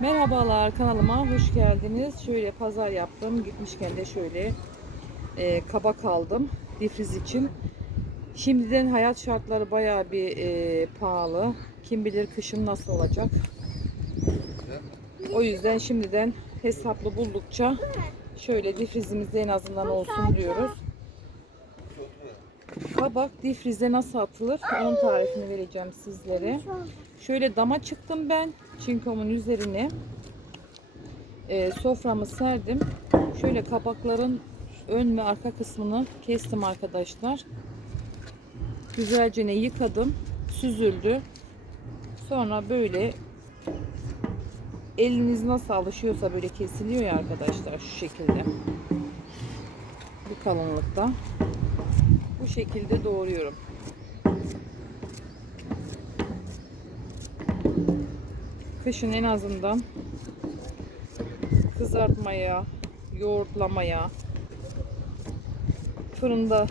Merhabalar kanalıma hoş geldiniz. Şöyle pazar yaptım. Gitmişken de şöyle e, kabak aldım difriz için. Şimdiden hayat şartları bayağı bir e, pahalı. Kim bilir kışın nasıl olacak. O yüzden şimdiden hesaplı buldukça şöyle difrizimizde en azından olsun diyoruz. Kabak difrize nasıl atılır onun tarifini vereceğim sizlere. Şöyle dama çıktım ben. Çinkomun üzerine e, soframı serdim. Şöyle kabakların ön ve arka kısmını kestim arkadaşlar. Güzelce ne yıkadım. Süzüldü. Sonra böyle eliniz nasıl alışıyorsa böyle kesiliyor ya arkadaşlar şu şekilde. Bu kalınlıkta. Şekilde doğruyorum. Kışın en azından kızartmaya, yoğurtlamaya, fırında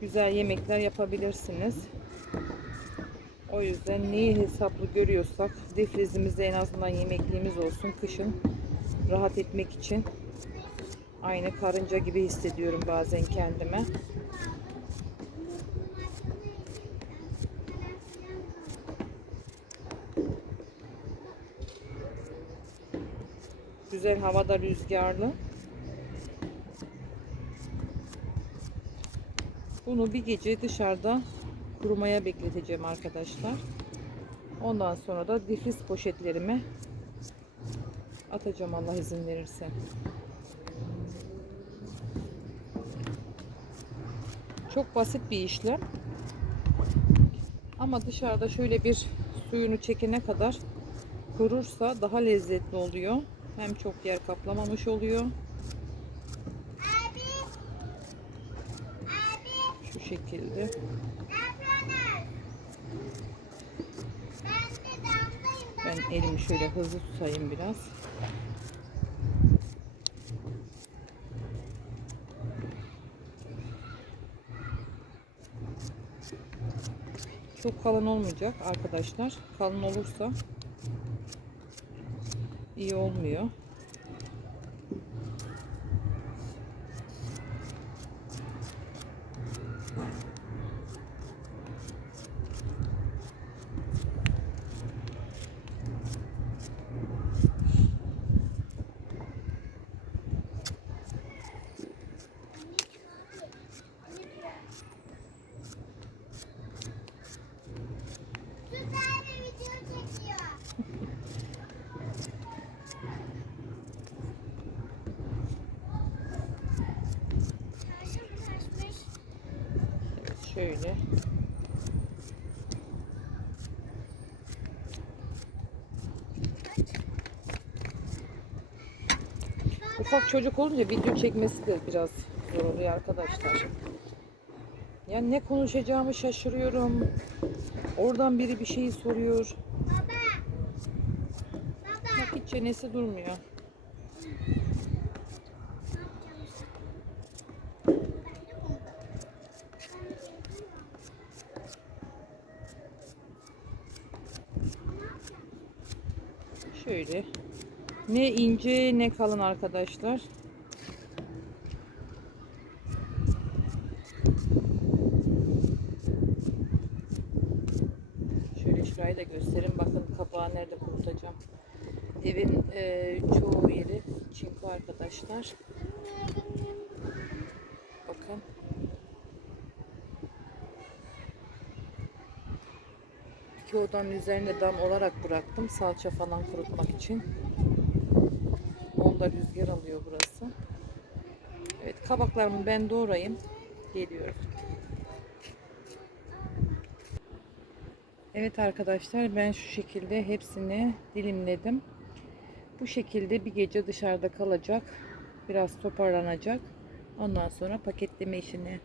güzel yemekler yapabilirsiniz. O yüzden neyi hesaplı görüyorsak difrizimizde en azından yemekliğimiz olsun kışın rahat etmek için. Aynı karınca gibi hissediyorum bazen kendime. Güzel havada rüzgarlı. Bunu bir gece dışarıda kurumaya bekleteceğim arkadaşlar. Ondan sonra da difriz poşetlerime atacağım Allah izin verirse. Çok basit bir işlem. Ama dışarıda şöyle bir suyunu çekene kadar kurursa daha lezzetli oluyor. Hem çok yer kaplamamış oluyor. Şu şekilde. Ben elimi şöyle hızlı tutayım biraz. Çok kalın olmayacak arkadaşlar. Kalın olursa iyi olmuyor. Şöyle. Ufak çocuk olunca video çekmesi de biraz zor oluyor arkadaşlar. Ya ne konuşacağımı şaşırıyorum. Oradan biri bir şey soruyor. Baba. Baba. Bak hiç çenesi durmuyor. Şöyle. Ne ince ne kalın arkadaşlar. Şöyle şurayı da göstereyim. Bakın kapağı nerede kurutacağım. Evin e, çoğu yeri çinko arkadaşlar. Bakın. İki odanın üzerine dam olarak bıraktım. Salça falan kurutmak için. Onda rüzgar alıyor burası. Evet kabaklarımı ben doğrayayım. Geliyorum. Evet arkadaşlar ben şu şekilde hepsini dilimledim. Bu şekilde bir gece dışarıda kalacak. Biraz toparlanacak. Ondan sonra paketleme işini